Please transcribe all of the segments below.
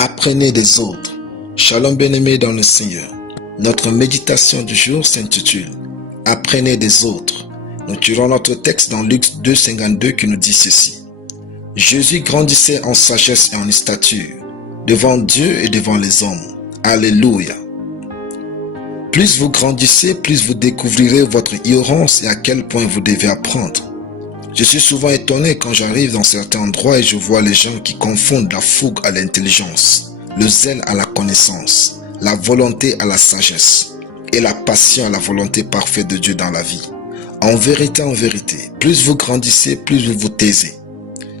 Apprenez des autres. Shalom bien-aimés dans le Seigneur. Notre méditation du jour s'intitule « Apprenez des autres ». Nous tirons notre texte dans Luc 2,52 qui nous dit ceci. « Jésus grandissait en sagesse et en stature, devant Dieu et devant les hommes. Alléluia. » Plus vous grandissez, plus vous découvrirez votre ignorance et à quel point vous devez apprendre. Je suis souvent étonné quand j'arrive dans certains endroits et je vois les gens qui confondent la fougue à l'intelligence, le zèle à la connaissance, la volonté à la sagesse et la passion à la volonté parfaite de Dieu dans la vie. En vérité, plus vous grandissez, plus vous vous taisez.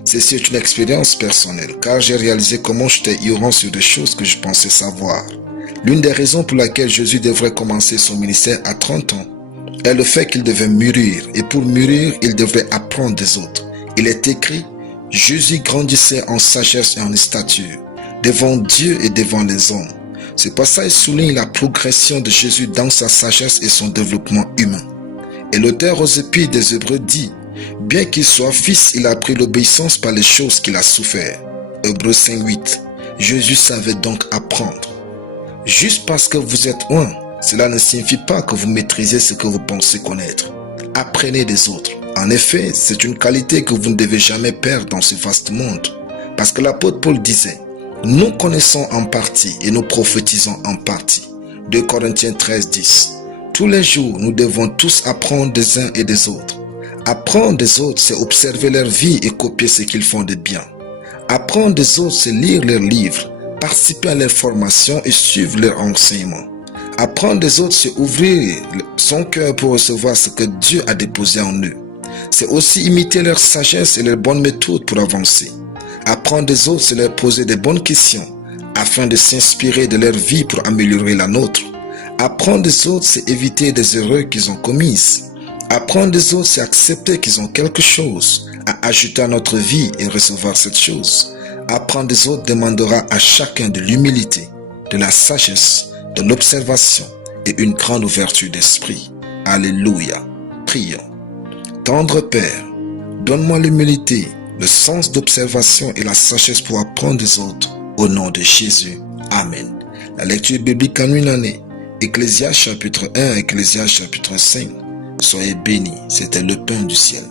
Ceci est une expérience personnelle car j'ai réalisé comment j'étais ignorant sur des choses que je pensais savoir. L'une des raisons pour laquelle Jésus devrait commencer son ministère à 30 ans est le fait qu'il devait mûrir, et pour mûrir, il devrait apprendre des autres. Il est écrit, Jésus grandissait en sagesse et en stature, devant Dieu et devant les hommes. Ce passage souligne la progression de Jésus dans sa sagesse et son développement humain. Et l'auteur aux Épîtres des Hébreux dit, bien qu'il soit fils, il a appris l'obéissance par les choses qu'il a souffert. Hébreux 5:8. Jésus savait donc apprendre. Juste parce que vous êtes un, cela ne signifie pas que vous maîtrisez ce que vous pensez connaître. Apprenez des autres. En effet, c'est une qualité que vous ne devez jamais perdre dans ce vaste monde. Parce que l'apôtre Paul disait, nous connaissons en partie et nous prophétisons en partie. 2 Corinthiens 13:10. Tous les jours, nous devons tous apprendre des uns et des autres. Apprendre des autres, c'est observer leur vie et copier ce qu'ils font de bien. Apprendre des autres, c'est lire leurs livres, participer à leur formation et suivre leurs enseignements. Apprendre des autres, c'est ouvrir son cœur pour recevoir ce que Dieu a déposé en eux. C'est aussi imiter leur sagesse et leurs bonnes méthodes pour avancer. Apprendre des autres, c'est leur poser des bonnes questions afin de s'inspirer de leur vie pour améliorer la nôtre. Apprendre des autres, c'est éviter des erreurs qu'ils ont commises. Apprendre des autres, c'est accepter qu'ils ont quelque chose à ajouter à notre vie et recevoir cette chose. Apprendre des autres demandera à chacun de l'humilité, de la sagesse, de l'observation et une grande ouverture d'esprit. Alléluia. Prions. Tendre Père, donne-moi l'humilité, le sens d'observation et la sagesse pour apprendre des autres. Au nom de Jésus. Amen. La lecture biblique en une année. Ecclésiaste chapitre 1, Ecclésiaste chapitre 5. Soyez bénis. C'était le pain du ciel.